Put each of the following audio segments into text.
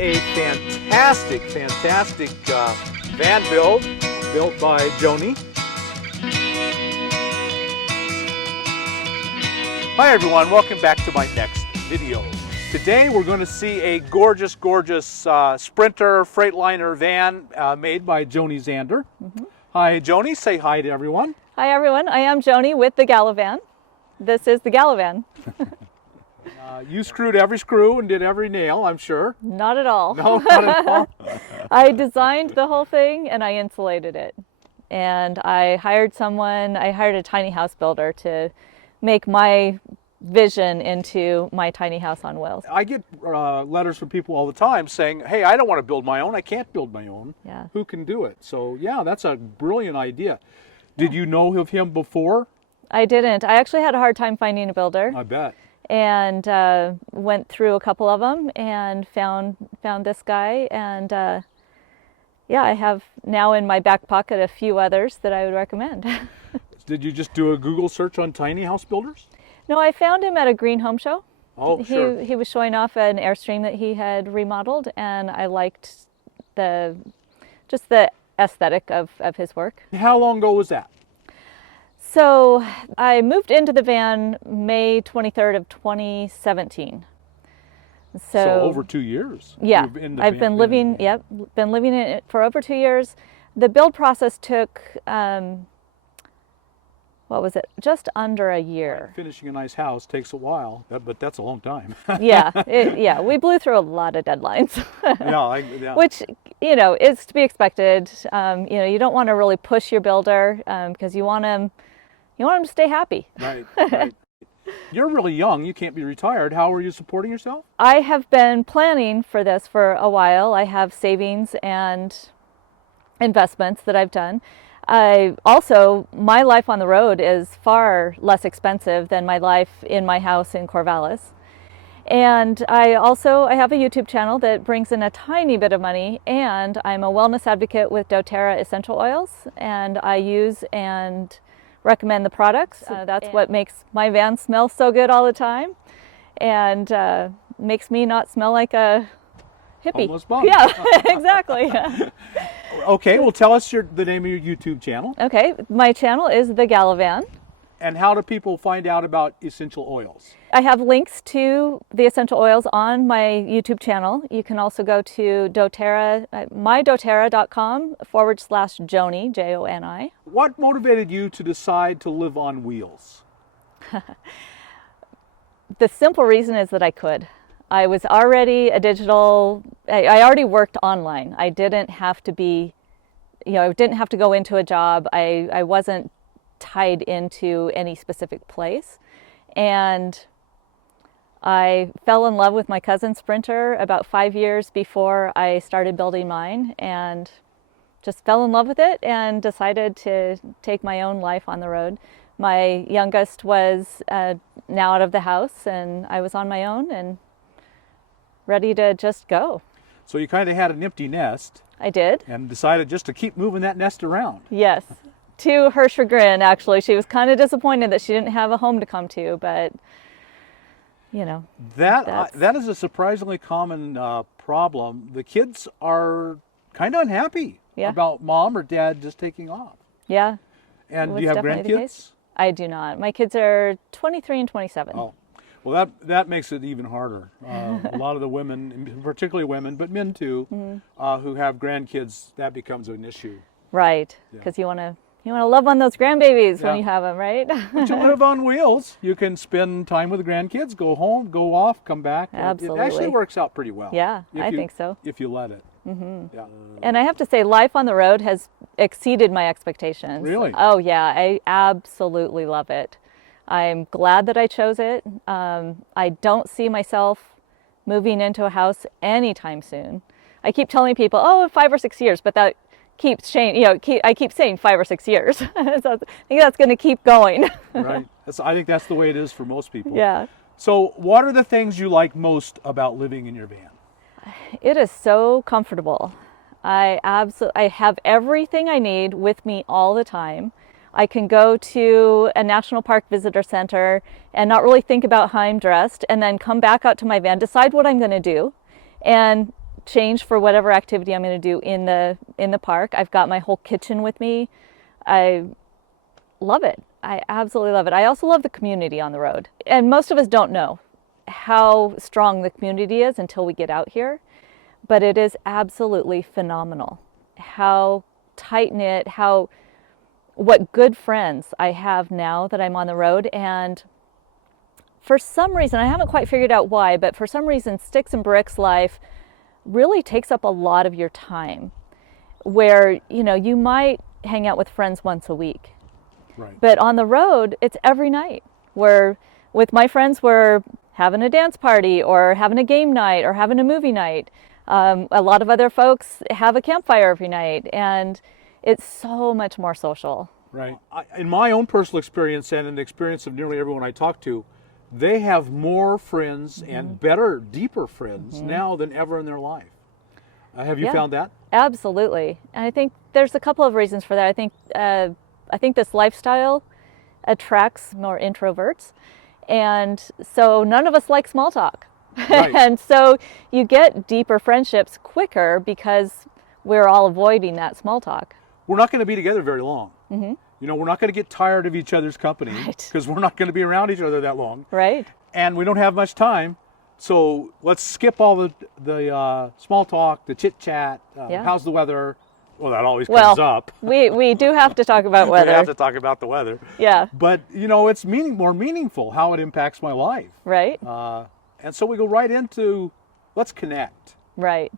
a fantastic van built by Joni. Hi everyone, welcome back to my next video. Today we're going to see a gorgeous Sprinter Freightliner van made by Joni Zander. Hi Joni, say hi to everyone. Hi everyone, I am Joni with the Galavan. This is the Galavan. You screwed every screw and did every nail, I'm sure. Not at all. No, not at all. I designed the whole thing and I insulated it. And I hired a tiny house builder to make my vision into my tiny house on wheels. I get letters from people all the time saying, hey, I don't want to build my own. I can't build my own. Yeah. Who can do it? So yeah, that's a brilliant idea. Did you know of him before? I didn't. I actually had a hard time finding a builder. I bet. And went through a couple of them and found this guy. And yeah, I have now in my back pocket a few others that I would recommend. Did you just do a Google search on tiny house builders? No, I found him at a green home show. Oh, sure. He was showing off an Airstream that he had remodeled, and I liked just the aesthetic of his work. How long ago was that? So I moved into the van May 23rd of 2017. So over 2 years. Yeah, I've been living in it for over 2 years. The build process took, what was it? Just under a year. Right. Finishing a nice house takes a while, but that's a long time. Yeah, we blew through a lot of deadlines. Yeah. Which, is to be expected. You don't want to really push your builder because you want them to stay happy. Right. You're really young. You can't be retired. How are you supporting yourself? I have been planning for this for a while. I have savings and investments that I've done. My life on the road is far less expensive than my life in my house in Corvallis. And I have a YouTube channel that brings in a tiny bit of money, and I'm a wellness advocate with doTERRA essential oils, and I use and recommend the products. That's what makes my van smell so good all the time, and makes me not smell like a hippie. Homeless bum. Yeah, exactly. Okay, well tell us the name of your YouTube channel. Okay, my channel is the Galavan. And how do people find out about essential oils? I have links to the essential oils on my YouTube channel. You can also go to doTERRA, mydoterra.com/Joni, Joni. What motivated you to decide to live on wheels? The simple reason is that I could. I was already I already worked online. I didn't have to I didn't have to go into a job. I wasn't tied into any specific place. And I fell in love with my cousin's Sprinter about 5 years before I started building mine, and just fell in love with it and decided to take my own life on the road. My youngest was now out of the house, and I was on my own and ready to just go. So you kind of had an empty nest. I did. And decided just to keep moving that nest around. Yes. To her chagrin, actually. She was kind of disappointed that she didn't have a home to come to, but, That is a surprisingly common problem. The kids are kind of unhappy about mom or dad just taking off. Yeah. And do you have grandkids? I do not. My kids are 23 and 27. Oh. Well, that makes it even harder. A lot of the women, particularly women, but men too, who have grandkids, that becomes an issue. Right, because you want to love on those grandbabies when you have them, right? But you live on wheels. You can spend time with the grandkids, go home, go off, come back. Absolutely. It actually works out pretty well. Yeah, I think so. If you let it. Yeah. And I have to say, life on the road has exceeded my expectations. Really? Oh yeah, I absolutely love it. I'm glad that I chose it. I don't see myself moving into a house anytime soon. I keep telling people, 5 or 6 years, but that keeps changing. I keep saying 5 or 6 years. So I think that's going to keep going. Right. I think that's the way it is for most people. Yeah. So what are the things you like most about living in your van? It is so comfortable. I have everything I need with me all the time. I can go to a national park visitor center and not really think about how I'm dressed, and then come back out to my van, decide what I'm going to do, and change for whatever activity I'm going to do in the park. I've got my whole kitchen with me. I love it. I absolutely love it. I also love the community on the road. And most of us don't know how strong the community is until we get out here. But it is absolutely phenomenal how tight-knit, what good friends I have now that I'm on the road. And for some reason, I haven't quite figured out why, but for some reason, sticks and bricks life really takes up a lot of your time, where, you know, you might hang out with friends once a week. Right. But on the road, it's every night. Where with my friends, we're having a dance party or having a game night or having a movie night. A lot of other folks have a campfire every night, and it's so much more social. Right. In my own personal experience and in the experience of nearly everyone I talk to, they have more friends and better, deeper friends now than ever in their life. Have you found that? Absolutely. And I think there's a couple of reasons for that. I think this lifestyle attracts more introverts. And so none of us like small talk. Right. And so you get deeper friendships quicker because we're all avoiding that small talk. We're not going to be together very long. You know, we're not going to get tired of each other's company because we're not going to be around each other that long. Right. And we don't have much time. So let's skip all the small talk, the chit chat. How's the weather? Well, that always comes up. We do have to talk about weather. We have to talk about the weather. Yeah. But, you know, it's more meaningful how it impacts my life. Right. And so we go right into, let's connect. Right.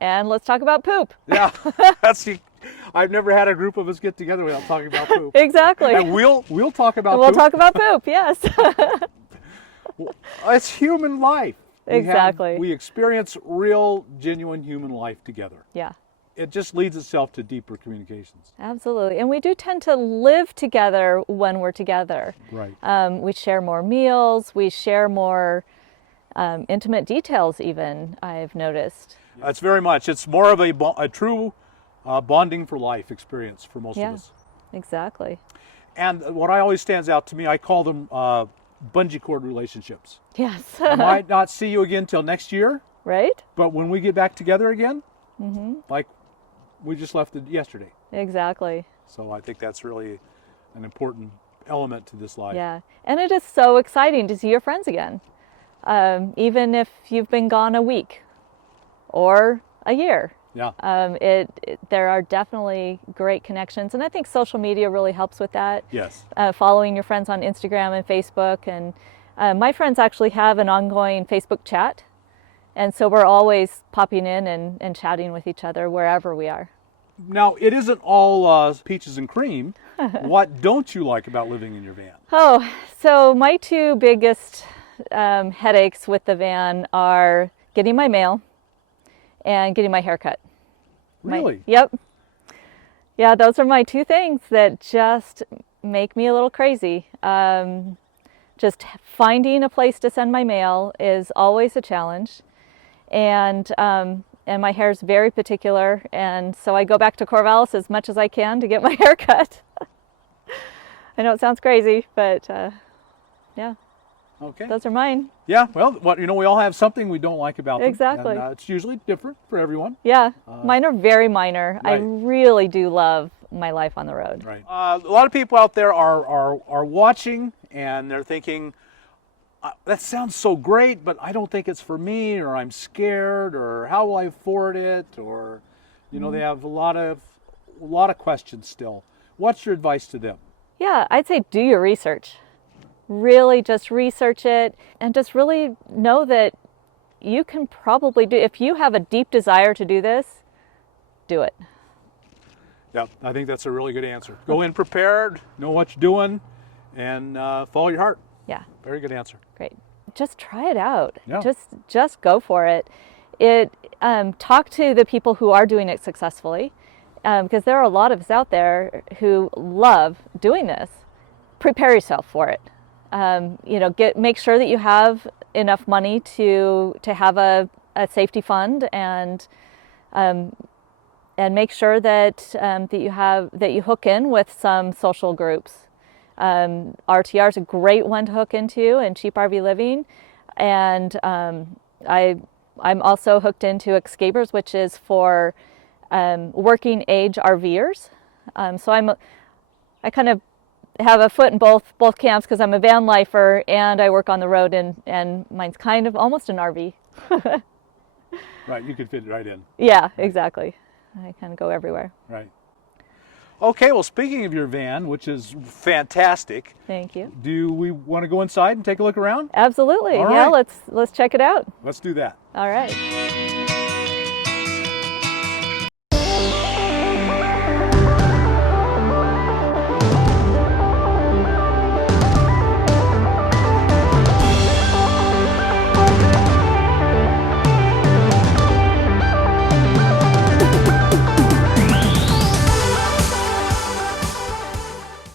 And let's talk about poop. Yeah. I've never had a group of us get together without talking about poop. Exactly. And we'll talk about poop. We'll talk about poop, yes. It's human life. Exactly. We experience real, genuine human life together. Yeah. It just leads itself to deeper communications. Absolutely. And we do tend to live together when we're together. Right. We share more meals. We share more intimate details even, I've noticed. It's very much. It's more of a true bonding for life experience for most of us. Exactly. And what always stands out to me, I call them bungee cord relationships. Yes. I might not see you again till next year. Right? But when we get back together again, like we just left it yesterday. Exactly. So I think that's really an important element to this life. Yeah. And it is so exciting to see your friends again. Even if you've been gone a week or a year. Yeah. There are definitely great connections, and I think social media really helps with that. Yes. Following your friends on Instagram and Facebook, and my friends actually have an ongoing Facebook chat, and so we're always popping in and chatting with each other wherever we are. Now, it isn't all peaches and cream. What don't you like about living in your van? Oh, so my two biggest headaches with the van are getting my mail and getting my hair cut. Really? Yep. Yeah, those are my two things that just make me a little crazy. Just finding a place to send my mail is always a challenge. And my hair is very particular, and so I go back to Corvallis as much as I can to get my hair cut. I know it sounds crazy, but yeah. Okay. Those are mine. Yeah, well, we all have something we don't like about them. Exactly. And, it's usually different for everyone. Yeah, mine are very minor. Right. I really do love my life on the road. Right. A lot of people out there are watching, and they're thinking, that sounds so great, but I don't think it's for me, or I'm scared, or how will I afford it, or, they have a lot of questions still. What's your advice to them? Yeah, I'd say do your research. Really just research it, and just really know that you can probably do, if you have a deep desire to do this, do it. Yeah, I think that's a really good answer. Go in prepared, know what you're doing, and follow your heart. Yeah. Very good answer. Great. Just try it out. Yeah. Just go for it. Talk to the people who are doing it successfully, because there are a lot of us out there who love doing this. Prepare yourself for it. Make sure that you have enough money to have a safety fund, and make sure that you hook in with some social groups. RTR is a great one to hook into, and cheap RV living, and I'm also hooked into Escapers, which is for working age RVers. So I kind of have a foot in both camps because I'm a van lifer and I work on the road, and mine's kind of almost an RV. Right, you could fit right in. Yeah, exactly. I kind of go everywhere. Right. Okay, well, speaking of your van, which is fantastic, Thank you. do we want to go inside and take a look around? Absolutely. All Yeah, right. let's check it out. Let's do that. All right.